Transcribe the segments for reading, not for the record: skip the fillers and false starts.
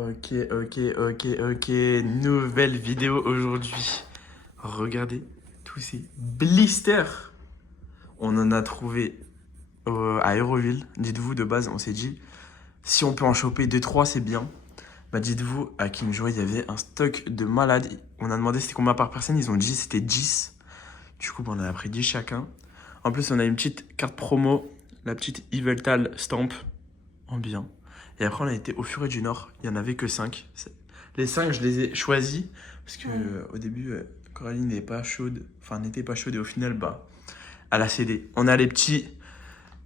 Ok. Nouvelle vidéo aujourd'hui. Regardez tous ces blisters. On en a trouvé à Aéroville. Dites-vous, de base, on s'est dit, si on peut en choper 2-3, c'est bien. Bah, dites-vous, à King Joy, il y avait un stock de malades. On a demandé c'était combien par personne. Ils ont dit c'était 10. Du coup, bah, on en a pris 10 chacun. En plus, on a une petite carte promo. La petite Yveltal Stamp en bien. Et après, on a été au Furet du Nord. Il n'y en avait que 5. Les 5, je les ai choisis. Parce que au début, Coralie n'était pas chaude. Et au final, bah, elle a cédé. On a les petits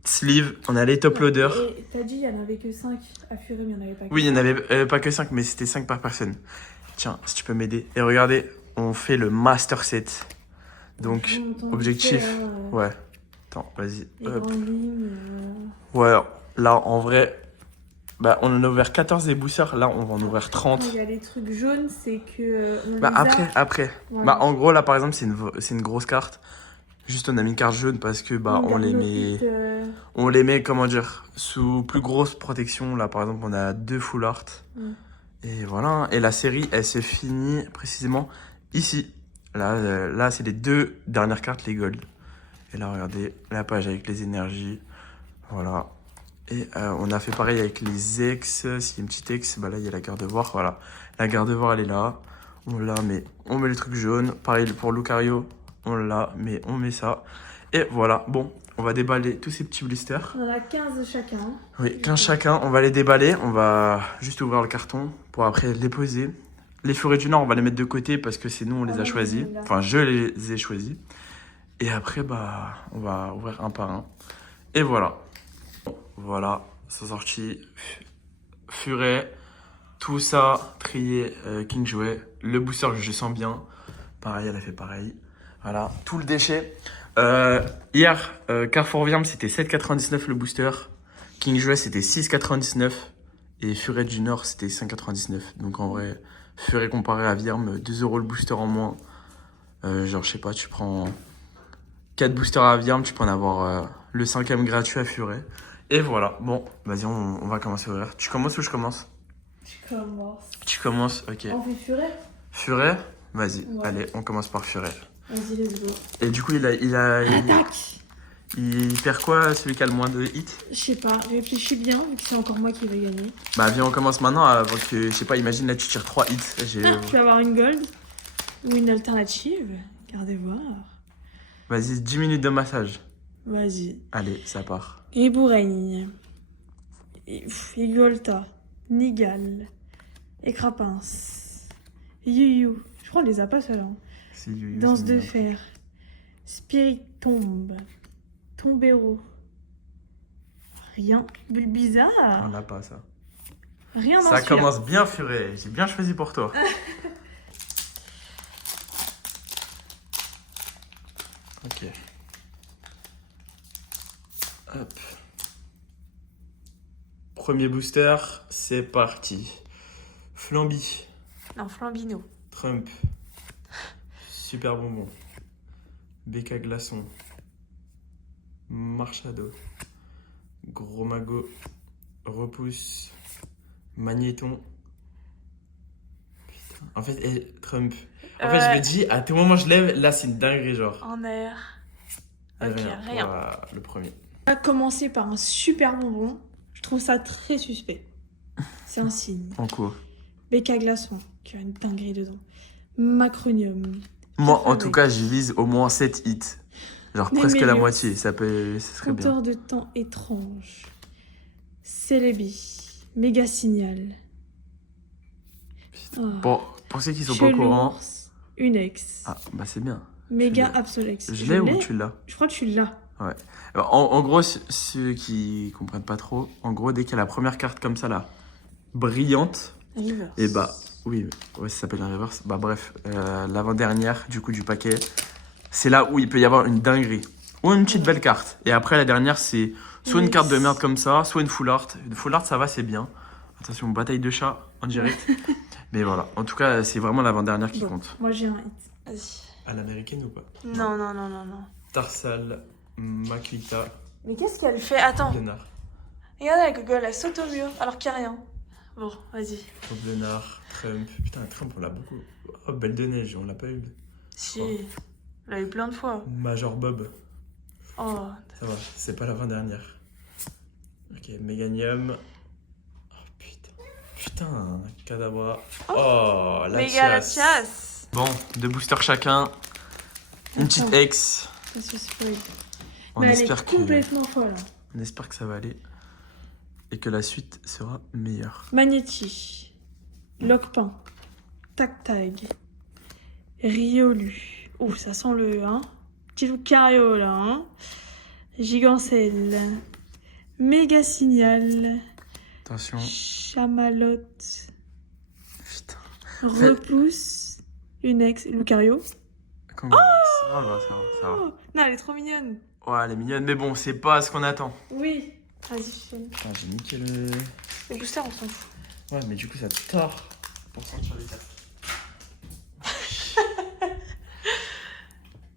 sleeves, on a les top loaders. Et t'as dit il n'y en avait que 5 à Furet, mais il n'y en avait pas que Oui, il n'y en 5. avait pas que 5, mais c'était 5 par personne. Tiens, si tu peux m'aider. Et regardez, on fait le master set. Donc, objectif. Ouais. Attends, vas-y. Les Hop. grandes lignes. Ouais, là, en vrai, bah, on en a ouvert 14 des boosters. Là, on va en ouvrir 30. Il y a les trucs jaunes, c'est que. On Bah, les après. Ouais. Bah, en gros, là, par exemple, c'est une grosse carte. Juste, on a mis une carte jaune parce que, bah, on les met. On les met, comment dire, sous plus grosse protection. Là, par exemple, on a 2 full art. Et voilà. Et la série, elle se finit précisément ici. Là, c'est les 2 dernières cartes, les gold. Et là, regardez, la page avec les énergies. Voilà. Et on a fait pareil avec les ex. S'il y a une petite ex, bah là, il y a la garde-voir. Voilà. La garde-voir, elle est là. On la met. On met le truc jaune. Pareil pour Lucario. On l'a, mais on met ça. Et voilà. Bon, on va déballer tous ces petits blisters. On en a 15 chacun. Oui, 15 chacun. On va les déballer. On va juste ouvrir le carton pour après les poser. Les Furets du Nord, on va les mettre de côté parce que c'est nous, on les a choisis. Enfin, je les ai choisis. Et après, bah, on va ouvrir un par un. Et voilà. Voilà, c'est sorti. Furet. Tout ça, trié, King Jouet. Le booster, je sens bien. Pareil, elle a fait pareil. Voilà, tout le déchet. Hier, Carrefour Viam, c'était 7,99 le booster. King Jouet, c'était 6,99. Et Furet du Nord, c'était 5,99. Donc en vrai, Furet comparé à Viam, 2 € le booster en moins. Genre, je sais pas, tu prends 4 boosters à Viam, tu peux en avoir le 5e gratuit à Furet. Et voilà, bon, vas-y, on va commencer à ouvrir. Tu commences ou je commence? Tu commences, ok. On fait Furet? Furet? Vas-y, Ouais. allez, on commence par Furet. Vas-y, let's go. Et du coup, il perd quoi, celui qui a le moins de hits? Je sais pas, réfléchis bien, vu que c'est encore moi qui vais gagner. Bah viens, on commence maintenant avant que, je sais pas, imagine là tu tires 3 hits. Tu vas avoir une gold ou une alternative. Gardez voir. Vas-y, 10 minutes de massage. Vas-y. Allez, ça part. Ribouraigne. Igolta. Nigal. Écrapins. Yu. Je crois qu'on les a pas ceux-là. Danse de fer. Spirit tombe. Tombero. Rien. Bulbizarre. On n'a pas ça. Rien dans Ça celui-là. commence bien, Furet. J'ai bien choisi pour toi. Ok. Hop. Premier booster, c'est parti. Flamby. Non, Flambino. Trump. Super bonbon. BK glaçon. Marchado. Gros magot. Repousse. Magnéton. Putain. En fait, Trump. En fait, je me dis, à tout moment je lève, là c'est une dinguerie, genre. En air. Ok, rien. Voilà, le premier. On va commencer par un super bonbon. Je trouve ça très suspect. C'est un signe. En cours. BK glaçon, qui a une dinguerie dedans. Macronium. Moi, en tout cas, j'y vise au moins 7 hits. Genre presque la Némélios. moitié, ça serait bien. Compteur de temps étrange. Célébi. Méga signal. Oh. Bon, pour ceux qui sont pas au courant. Chelours. Unex. Ah, bah c'est bien. Méga je l'ai. Absolex. Je l'ai ou tu l'as? Je crois que tu l'as. Ouais. En gros, ceux qui comprennent pas trop, en gros, dès qu'il y a la première carte comme ça là, brillante, Reverse. et bah, oui, ouais, ça s'appelle un reverse. Bah bref, l'avant-dernière du coup du paquet, c'est là où il peut y avoir une dinguerie. Ou une petite belle carte. Et après, la dernière, c'est soit une carte de merde comme ça, soit une full art. Une full art, ça va, c'est bien. Attention, bataille de chat en direct. Mais voilà, en tout cas, c'est vraiment l'avant-dernière qui compte. Moi, j'ai un hit. Vas-y. À l'américaine ou pas? Non. Tarsal, Maklita, Mais qu'est-ce qu'elle fait? Attends. Lénard. Regarde la Google, elle saute au mur alors qu'il n'y a rien. Bon, vas-y. Roblenard, Trump. Putain, Trump, on l'a beaucoup. Oh, Belle de Neige, on l'a pas eu. Si, on l'a eu plein de fois. Major Bob. Oh. Ça va, c'est pas l'avant-dernière. Ok, Meganium. Oh putain. Putain, Kadabra. Oh, la Méga la chasse. chasse. Bon, 2 boosters chacun. Une petite ex. Ça se spoil. On Mais elle espère est que complètement folle. on espère que ça va aller et que la suite sera meilleure. Magnéti. Lockpin. Tag-tag. Riolu. Ouh, ça sent le... Hein. Petit Lucario, là. Hein. Gigancelle. Méga Signal. Attention. Chamalotte. Putain. Repousse. Une ex. Lucario. Comment ça va, ça va. Non, elle est trop mignonne. Ouais, elle est mignonne, mais bon, c'est pas ce qu'on attend. Oui. Vas-y, chaîne. Ah, j'ai niqué le... Les boosters, on s'en fout. Ouais, mais du coup, ça tord pour sentir les cartes.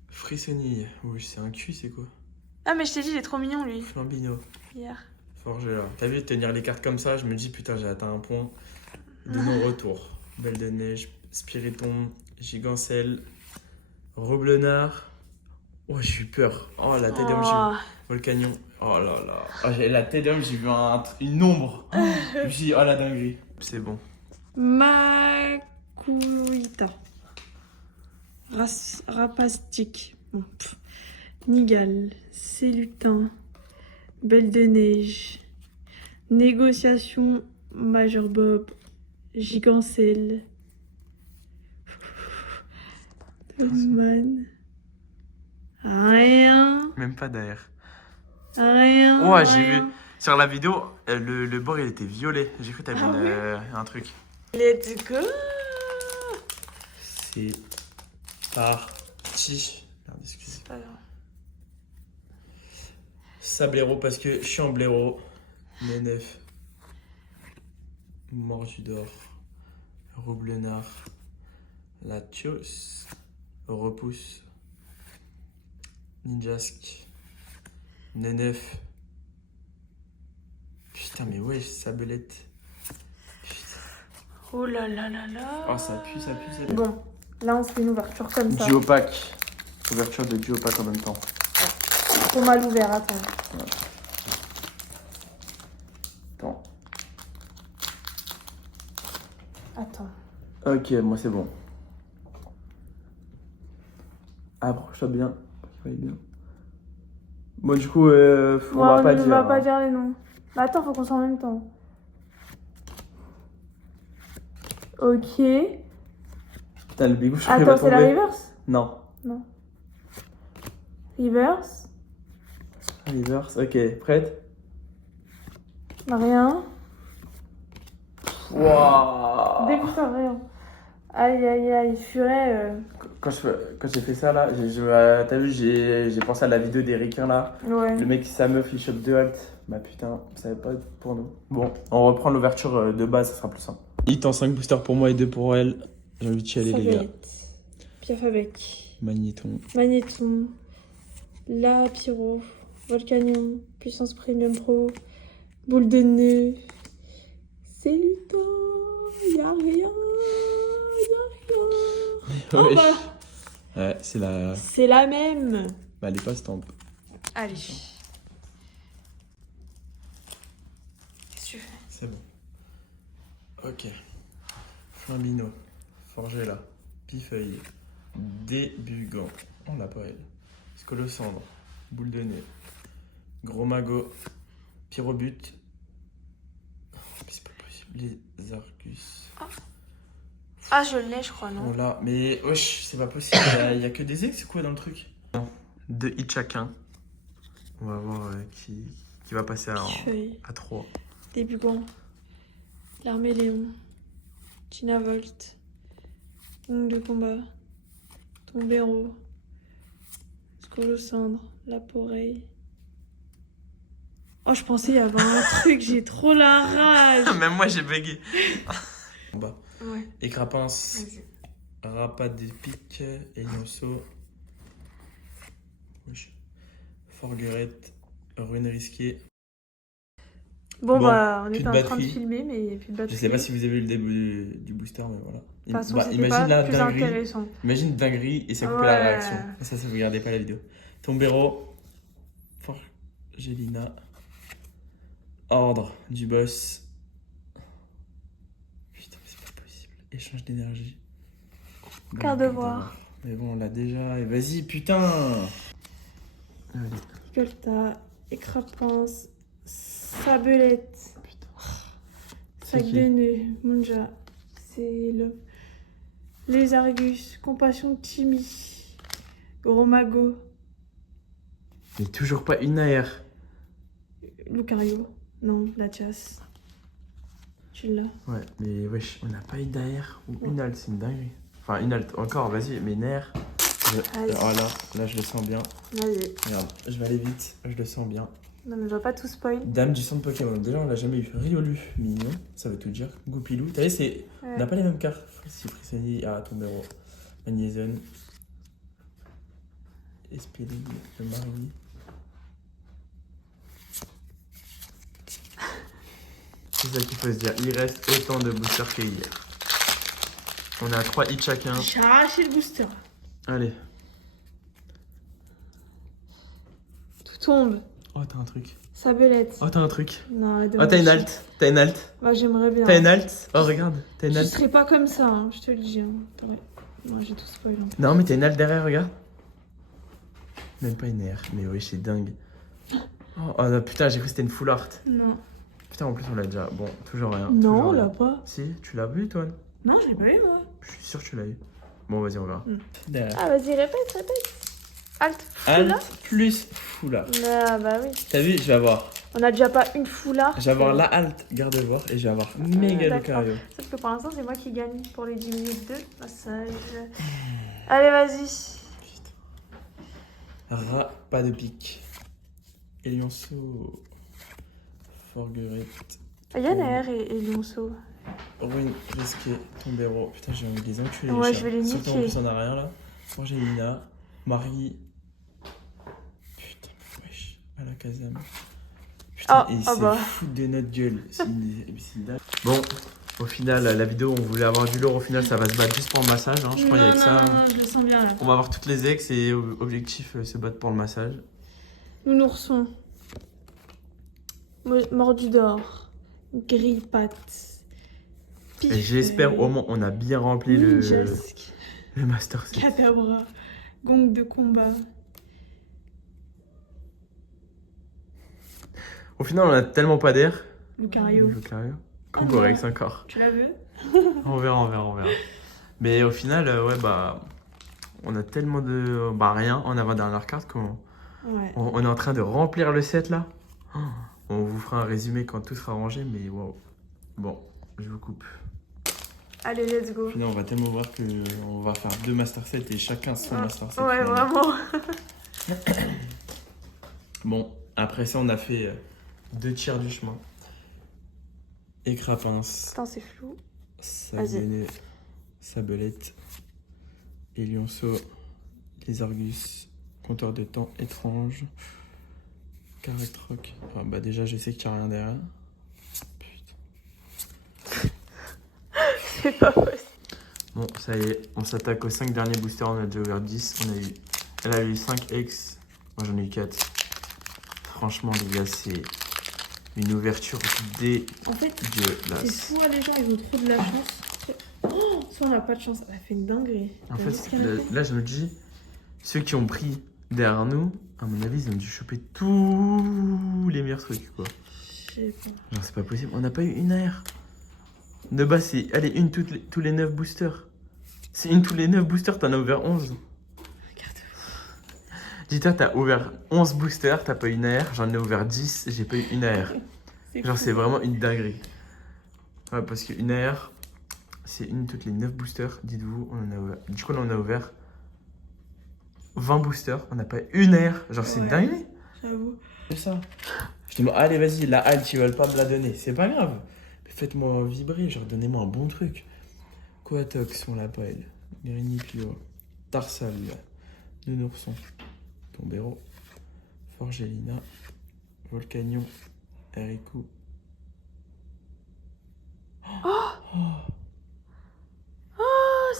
Frissonille. Oui, c'est un cul, c'est quoi? Ah, mais je t'ai dit, il est trop mignon, lui. Flambino. Hier. Forgé là. T'as vu tenir les cartes comme ça, je me dis putain, j'ai atteint un point de non-retour. Belle de Neige, Spiritomb, Gigancelle, Roblenard. Oh, j'ai eu peur. Oh, la tête d'homme, j'ai vu. Volcanion. Oh là là. Oh, la tête d'homme, j'ai vu une ombre. Je me suis dit, oh la dinguerie. C'est bon. Makuita. Rapastique. Bon, Nigal. Célutin. Belle de Neige. Négociation. Major Bob. Gigancelle. Tolman. Rien. Même pas derrière. Rien. Ouais, j'ai rien. vu. Sur la vidéo, le bord il était violet. J'ai cru que t'avais un truc. Let's go. C'est parti. Merde, excusez. C'est pas grave. Sablero parce que je suis en blaireau. Nenef. Mordudor. Roublenard. Latios. Repousse. Ninjask. Nenef. Putain, mais ouais, Sablette. Putain. Oh là là là là. Oh, ça pue, ça pue, ça pue. Bon, là on fait une ouverture comme ça. Duopack. Ouverture de Duopack en même temps. Trop mal ouvert, attends. Ouais. Attends. Attends. Ok, moi c'est bon. Approche-toi bien. Bien. Moi du coup, on va pas dire. On va pas dire les noms. Mais attends, faut qu'on soit en même temps. Ok. Putain, le bigou, je Attends, c'est la reverse? Non. Non. Reverse? Reverse, ok, prête? Rien. Waouh. Dégoûtant, rien. Aïe aïe aïe, furet. Quand j'ai fait ça là, t'as vu, j'ai pensé à la vidéo des requins là. Ouais. Le mec, sa meuf, il chope 2 actes. Bah putain, ça va pas être pour nous. Bon, on reprend l'ouverture de base, ça sera plus simple. Hit en 5 boosters pour moi et 2 pour elle. J'ai envie de chialer les gars. Piafabec. Magnéton. Magnéton. La Pyro. Volcanion. Puissance Premium Pro. Boule de nœud. Célutin. Y'a rien. Oh, bah. Ouais, c'est la... C'est la même. Bah, elle est pas stamp. Allez. Qu'est-ce que tu fais? C'est bon. Ok. Flambino. Forgella. Pifeuille. Débugant. On l'a pas elle. Scolocendre. Boule de nez. Gros magot. Pyrobut. Oh, c'est pas possible. Les Argus. Ah, je l'ai, je crois, non? On l'a. Mais wesh, c'est pas possible. Il y a que des ex, c'est quoi dans le truc? Non. 2 hits chacun. On va voir qui va passer à 3. Débugant. L'Arméléon. Tina Volt. Ongle de combat. Tombero. Scolocendre. La Poreille. Oh, je pensais y avoir un truc, j'ai trop la rage. Même moi j'ai bugué. En bas. Ouais. Écrapince. Rapadépique. Egnoso. Forgerette. Ruine risquée. Bon, Bon, bah, on plus était de en train de batterie. filmer, mais plus de batterie. Je sais pas si vous avez vu le début du booster, mais voilà. De toute façon, Bah, c'était imagine pas la plus dinguerie. intéressant. Imagine dinguerie et ça coupait la Ouais. réaction. Ça, vous regardez pas la vidéo. Tombero, Forgelina, ordre du boss. Putain, mais c'est pas possible. Échange d'énergie. Quart de voir. Mais bon, on l'a déjà. Et vas-y, putain. Allez. Picolta, écrapance, sabelette, Putain. sac qui de nœuds, Munja, c'est le. Les Argus, compassion Timmy, Gros Mago, Mais toujours pas une AR. Lucario, non, la chasse. Tu l'as. Ouais, mais wesh, on n'a pas une AR ou une alt, c'est une dinguerie. Enfin, une alt encore, vas-y, mais une AR. Voilà, là je le sens bien. Vas-y. Regarde, je vais aller vite, je le sens bien. Non, mais je vais pas tout spoil. Dame du centre Pokémon. Déjà, on l'a jamais eu. Riolu, mignon, ça veut tout dire. Goupilou. T'as vu, c'est. Ouais. On n'a pas les mêmes cartes. Si Frissoni, Tombero, Magnézone, Espédé, le Marie. C'est ça qu'il faut se dire. Il reste autant de boosters que hier. On a 3 hits chacun. J'ai arraché le booster. Allez. Tout tombe. Oh, t'as un truc. Sabelette. Oh, t'as un truc. Non, Oh, t'as une alt. T'as une alt. Moi, j'aimerais bien. T'as une alt. Oh, regarde. T'as une Je alt. serais pas comme ça, hein, je te le dis. Hein. Non, j'ai tout spoil. Hein. Non, mais t'as une alt derrière, regarde. Même pas une R. Mais oui, c'est dingue. Oh, non, putain, j'ai cru que c'était une full art. Non. Putain, en plus, on l'a déjà. Bon, toujours rien. Non, toujours on rien. l'a pas. Si, tu l'as vu, toi? Non, je l'ai pas eu, moi. Je suis sûr que tu l'as eu. Bon, vas-y, on verra. Derrière. Ah, vas-y, répète. Alt. Alt plus foulard. Ah, bah oui. T'as vu, je vais avoir. On a déjà pas une foulard. Je vais avoir la alt, garde voir, et je vais avoir méga d'accord. Lucario. Sauf que pour l'instant, c'est moi qui gagne pour les 10 minutes de massage. Allez, vas-y. Rat, pas de pique. Elionceau. Forgerette. Il y a Nair et Lionceau. Ruine, risqué, Tombero. Putain, j'ai envie de les enculer. Ouais, les je chats. vais les Surtout en niquer. plus, on a rien là. Angelina, Marie. Putain, wesh, à la casame. Putain, Oh, et ah c'est bah. foutre de notre gueule. C'est une dingue. Bon, au final, la vidéo, on voulait avoir du lourd. Au final, ça va se battre juste pour le massage. Hein. Je crois qu'il y a que ça. Non, je le sens bien là. On va avoir toutes les ex et objectif se battre pour le massage. Nounourson. Mordu d'or. Grille-patte. Et j'espère au moins on a bien rempli le Master Set. Cadabra. Gong de combat. Au final, on a tellement pas d'air. Lucario. Lucario. Ah Concorex non. encore. Tu la veux? On verra. Mais au final, ouais, bah, on a tellement de. Bah, rien en avant-dernière carte qu'on Ouais. on est en train de remplir le set là. Oh, on vous fera un résumé quand tout sera rangé, mais waouh. Bon, je vous coupe. Allez, let's go. Au final, on va tellement voir qu'on va faire 2 Master Sets et chacun son Master Set. Ouais, finalement. vraiment. Bon, après ça, on a fait 2 tiers du chemin. Écrapince. Putain, c'est flou. Saguenay, Sabelette, Elionceau, les Argus, compteur de temps étrange, Caractroc. Ah, bah déjà, je sais qu'il n'y a rien derrière. Putain. C'est pas possible. Bon, ça y est, on s'attaque aux 5 derniers boosters. On a déjà ouvert 10. Elle a eu 5 ex. Moi, j'en ai eu 4. Franchement, les gars, c'est une ouverture En fait, c'est dégueulasse. fou, les gens, ils ont trop de la chance. Oh, soit on n'a pas de chance. Elle a fait une dinguerie. En T'as vu fait, ce qu'elle a fait là, je me dis, ceux qui ont pris derrière nous, à mon avis, ils ont dû choper tous les meilleurs trucs, quoi. Je sais pas. Genre, c'est pas possible. On n'a pas eu une AR. De base, c'est, allez, une tous les 9 boosters. C'est une tous les 9 boosters, t'en as ouvert 11. Regarde. Dis-toi, t'as ouvert 11 boosters, t'as pas eu une AR. J'en ai ouvert 10, j'ai pas eu une AR. Genre, fou. c'est vraiment une dinguerie. Ouais, parce qu'une AR, c'est une toutes les 9 boosters. Dites-vous, on en a ouvert. Du coup, là, on a ouvert 20 boosters. On n'a pas eu une AR. Genre, c'est une Ouais. dinguerie. J'avoue. C'est ça. Je te dis, allez, vas-y, la halte, ils veulent pas me la donner. C'est pas grave. Mais faites-moi vibrer, genre, donnez-moi un bon truc. Coatox, on l'appelle. Grigny-Pio. Tarsal. Nounourson. Tombero. Forgelina. Volcanion. Erico. Oh,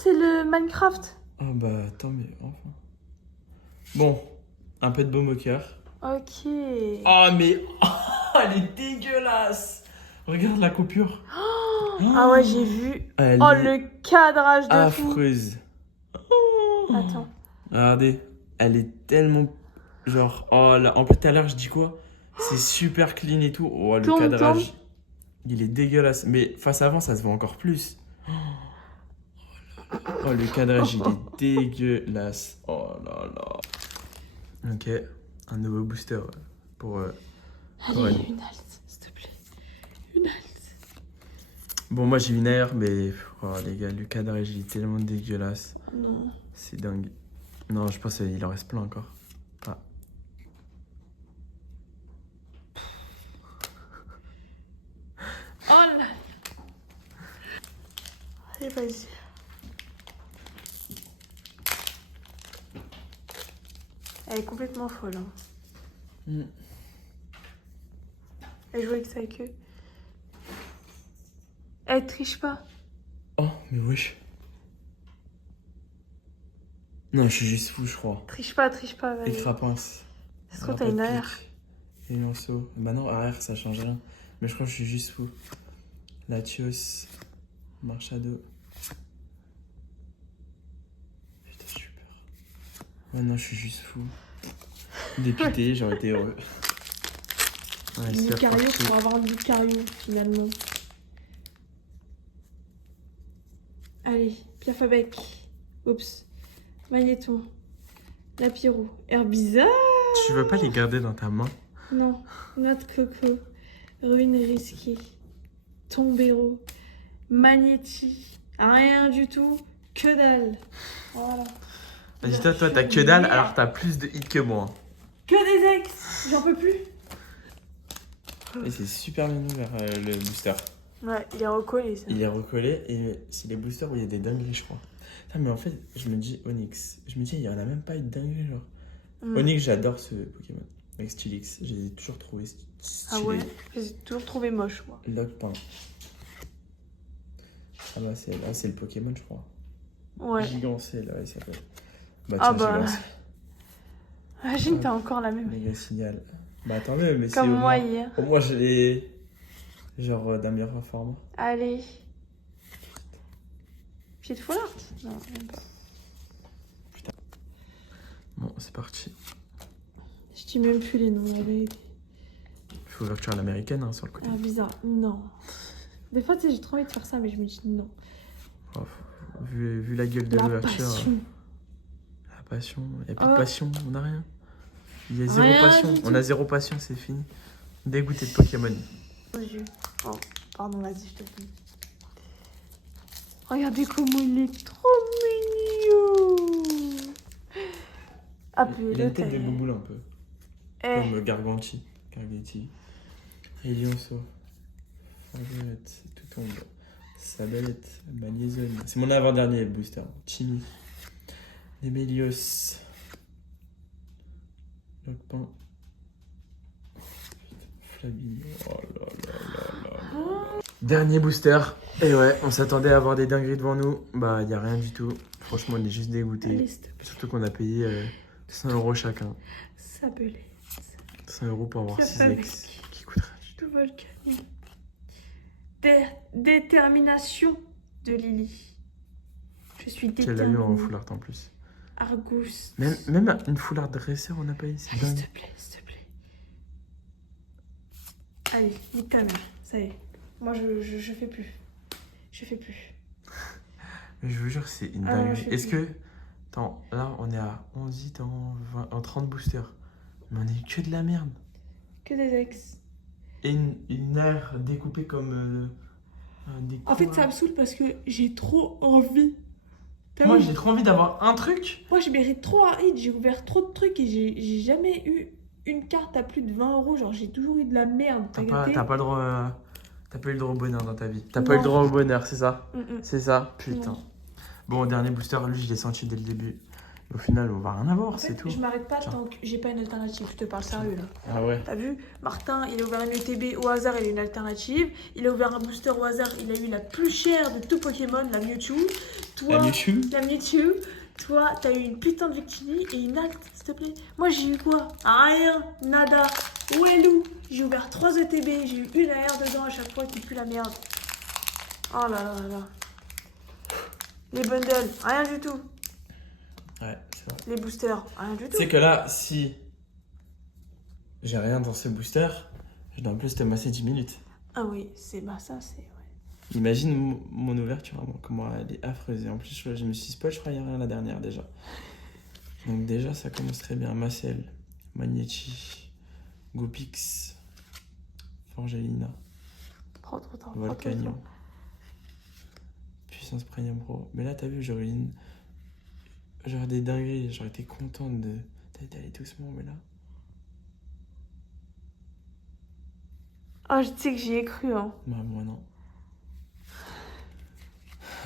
c'est le Minecraft. Ah bah attends, mais enfin. Bon, un peu de baume au cœur. Ok. Oh mais elle est dégueulasse. Regarde la coupure. Ah ouais, j'ai vu. Elle Oh, est le cadrage de fou. affreuse. Attends. Regardez, elle est tellement genre oh là, en plus tout à l'heure je dis quoi? C'est super clean et tout. Oh le Tourne, cadrage, il est dégueulasse. Mais face avant ça se voit encore plus. Oh le cadrage il est dégueulasse. Oh là là. Ok, un nouveau booster pour Allez, Annie. une halte, s'il te plaît. Une halte. Bon moi j'ai une air mais oh les gars le cadrage il est tellement dégueulasse. Non. C'est dingue. Non je pense qu'il en reste plein encore. Ah. Oh là. Allez, vas-y. Elle est complètement folle. Hein. Mm. Elle joue avec sa queue. Elle triche pas. Oh mais wesh. Non je suis juste fou je crois. Triche pas, vas-y. Et crapince. Est-ce que t'as une arrière? Et Lanceau. Bah non, arrière ça change rien. Mais je crois que je suis juste fou. Latios. Marchado. Putain, super. Ouais, non, je suis juste fou. Dépité, j'aurais été heureux. Ouais, c'est Lucario reparti. pour avoir Lucario finalement. Allez, Piafabec. Oups. Magnéton. Lapiro. Herbizarre. Tu veux pas les garder dans ta main? Non. Noix de coco. Ruine risquée. Tombero. Magnéti. Rien du tout. Que dalle. Voilà. Dis-toi, toi, t'as que dalle alors t'as plus de hits que moi. Que des ex. J'en peux plus. Et c'est super mignon le booster. Ouais, il est recollé ça. Il est recollé et c'est les boosters où il y a des dingueries, je crois. Putain, mais en fait, je me dis Onyx. Je me dis, il y en a même pas eu de dinguerie, genre. Onyx, j'adore ce Pokémon. Avec Stylix, j'ai toujours trouvé stylé. Ah ouais, j'ai toujours trouvé moche, moi. Lockpain. Ah bah, c'est le Pokémon, je crois. Ouais. Gigancé, là, il s'appelle. Bah, Ah tiens, bah. Gigancé. Imagine, t'as encore la même. Méga signal. Bah, tant mieux, mais c'est Comme au moi moins... hier. Au moins, je l'ai... Genre, d'un meilleur format. Allez. Petite foulard? Non, même pas. Bon, c'est parti. Je dis même plus les noms, la vérité. Il faut ouverture à l'américaine, hein, sur le côté. Ah, bizarre. Non. Des fois, tu sais, j'ai trop envie de faire ça, mais je me dis non. Oh, vu la gueule de La l'ouverture... passion. La passion. Il n'y a plus de passion, on n'a rien. Il y a zéro Rien passion. du On tout. a zéro passion, c'est fini. Dégoûté de Pokémon. Aux yeux. Oh, pardon, vas-y, je te prie. Regardez comment il est trop mignon. Ah, puis Il a une l'autre, tête de elle- bouboule un peu. Eh, Comme Garganti. Elionceau. Farguette, tout tombe. Sablette, Magnézone. C'est mon avant-dernier booster. Chimie. Nemelios. Lockpain. Flabine. Oh là là là là. Dernier booster. Et ouais, on s'attendait à avoir des dingueries devant nous. Bah, y a rien du tout. Franchement, on est juste dégoûté. allez, s'il te plaît. Surtout qu'on a payé 100 € chacun. Sabelé. 100 € pour avoir Qui a 6 pas ex. Qui coûte rien du tout. Tout volcanique. Détermination de Lily. Je suis Qu'elle a eu en déterminée. foulard en plus. Argus. Même une foulard dresseur, on n'a pas eu. C'est Allez, dingue. s'il te plaît, s'il te plaît. Allez, nique ta mère. Ça y est. Moi, je fais plus. Je fais plus. Mais je vous jure, c'est une Ah non, dinguerie. je sais Est-ce plus. que. Attends, là, on est à 11 hits en 30 boosters. Mais on a eu que de la merde. Que des ex. Et une aire découpée comme. Des En fait, coups, ça là. me saoule parce que j'ai trop envie. T'as Moi, vu j'ai trop envie d'avoir un truc. Moi, je mérite trop un hit. J'ai ouvert trop de trucs et j'ai jamais eu une carte à plus de 20 €. Genre, j'ai toujours eu de la merde. T'as pas le droit. T'as pas eu le droit au bonheur dans ta vie. T'as Non. pas eu le droit au bonheur, c'est ça? Mm-mm. C'est ça? Putain. Non. Bon, dernier booster, lui, je l'ai senti dès le début. Au final, on va rien avoir, En fait, c'est tout. je m'arrête pas Tiens. tant que j'ai pas une alternative. Je te parle sérieux là. Ah ouais. T'as vu? Martin, il a ouvert une ETB au hasard, il a une alternative. Il a ouvert un booster au hasard, il a eu la plus chère de tout Pokémon, la Mewtwo. Toi, la Mewtwo. Toi, t'as eu une putain de Victini et une Act, s'il te plaît. Moi, j'ai eu quoi? Rien, nada. Où est Lou? J'ai ouvert 3 ETB, j'ai eu une AR dedans à chaque fois qui pue la merde. Oh là là là là. Les bundles, rien du tout. Ouais, c'est vrai. Les boosters, rien du tout. Tu sais que là, si j'ai rien dans ce booster, je dois en plus te masser 10 minutes. Ah oui, c'est bah ça, c'est... Ouais. Imagine mon ouverture, comment elle est affreuse. Et en plus, je me suis spoil, je crois, il y a rien la dernière déjà. Donc déjà, ça commence très bien. Marcel, Magnetti, Gopix, Forgelina, Trop tard. Volcanion, Puissance Premium Pro. Mais là, t'as vu, j'aurais des dingueries. J'aurais été contente d'aller doucement, mais là... Oh, je sais que j'y ai cru, hein. Bah, moi, non.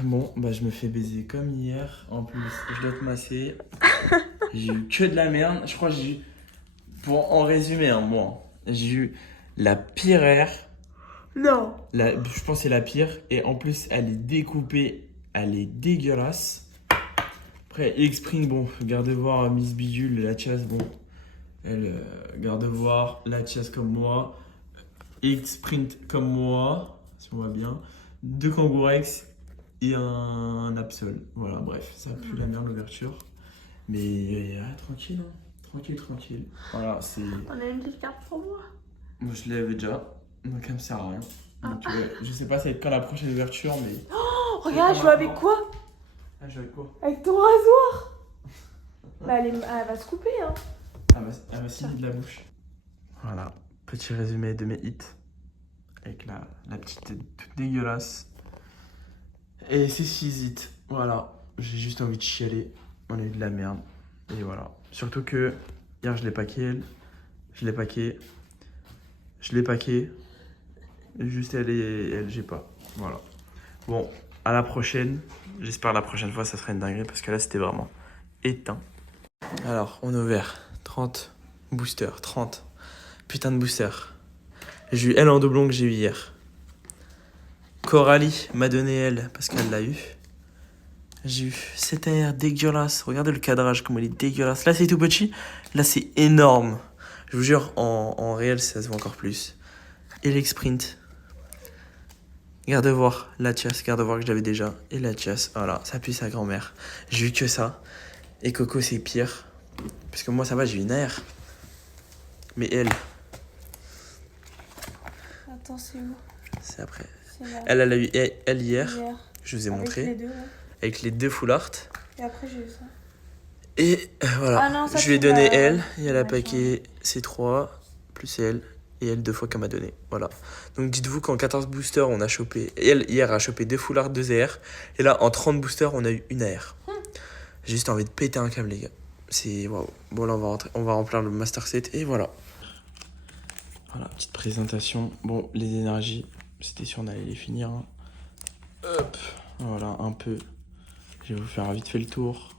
Bon, bah, je me fais baiser comme hier. En plus, je dois te masser. J'ai eu que de la merde. Je crois que j'ai eu... Pour en résumer, hein, moi, j'ai eu la pire air. Non. Je pense que c'est la pire. Et en plus, elle est découpée. Elle est dégueulasse. Après, X-Spring, bon, garde voir Miss Bidule, la chasse, bon. Elle, garde voir la chasse comme moi. X-Sprint comme moi, si on va bien. 2 Kangourex et un Absol. Voilà, bref, ça pue la merde l'ouverture. Mais tranquille, hein. Tranquille. Voilà, c'est... On a une petite carte pour moi. Moi, je l'avais déjà, donc elle me sert à rien. Donc, je sais pas ça va être quand la prochaine ouverture, mais... Oh, regarde, je joue avec quoi? Ah, je joue avec quoi? Avec ton rasoir. Bah, elle va se couper, hein. Elle m'a signé de la bouche. Voilà, petit résumé de mes hits. Avec la petite tête toute dégueulasse. Et c'est 6 hits. Voilà, j'ai juste envie de chialer. On a eu de la merde. Et voilà. Surtout que hier, je l'ai paqué, elle. Je l'ai paqué. Juste elle, j'ai pas. Voilà. Bon, à la prochaine. J'espère la prochaine fois, ça sera une dinguerie parce que là, c'était vraiment éteint. Alors, on a ouvert 30 boosters. 30. Putain de boosters. J'ai eu elle en doublon que j'ai eu hier. Coralie m'a donné elle parce qu'elle l'a eu. J'ai eu cette air dégueulasse. Regardez le cadrage, comment il est dégueulasse. Là, c'est tout petit. Là, c'est énorme. Je vous jure, en réel, ça se voit encore plus. Et l'X-Sprint. Garde voir la chasse. Garde voir que je l'avais déjà. Et la chasse. Voilà, ça pue sa grand-mère. J'ai eu que ça. Et Coco, c'est pire. Parce que moi, ça va, j'ai eu une air. Mais elle, Attends, c'est où? c'est après. C'est là. Elle a eu elle hier. Je vous ai Avec montré. les deux, ouais. Avec les 2 full art. Et après, j'ai eu ça. Et voilà. Ah non, ça, je lui ai tu donné l'as- elle. Et elle a Ouais, paqué ces 3. Plus elle. Et elle 2 fois qu'elle m'a donné. Voilà. Donc dites-vous qu'en 14 boosters, on a chopé. Elle, hier, a chopé 2 full art, 2 AR. Et là, en 30 boosters, on a eu une AR. J'ai juste envie de péter un câble, les gars. C'est waouh. Bon, là, on va remplir le master set. Et voilà. Voilà, petite présentation. Bon, les énergies, c'était sûr, on allait les finir. Hein. Hop. Voilà, un peu. Je vais vous faire vite fait le tour.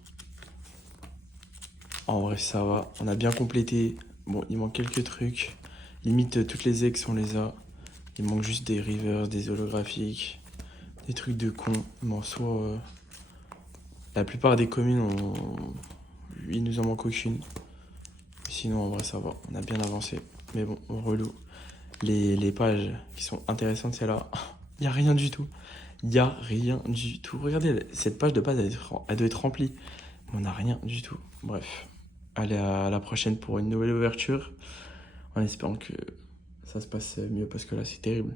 En vrai, ça va. On a bien complété. Bon, il manque quelques trucs. Limite, toutes les ex, on les a. Il manque juste des rivers, des holographiques, des trucs de con. Mais en soi, la plupart des communes, il nous en manque aucune. Sinon, en vrai, ça va. On a bien avancé. Mais bon, relou. Les pages qui sont intéressantes, c'est là. Il n'y a rien du tout. Regardez, cette page de base, elle doit être remplie. Mais on n'a rien du tout. Bref. Allez, à la prochaine pour une nouvelle ouverture. En espérant que ça se passe mieux parce que là, c'est terrible.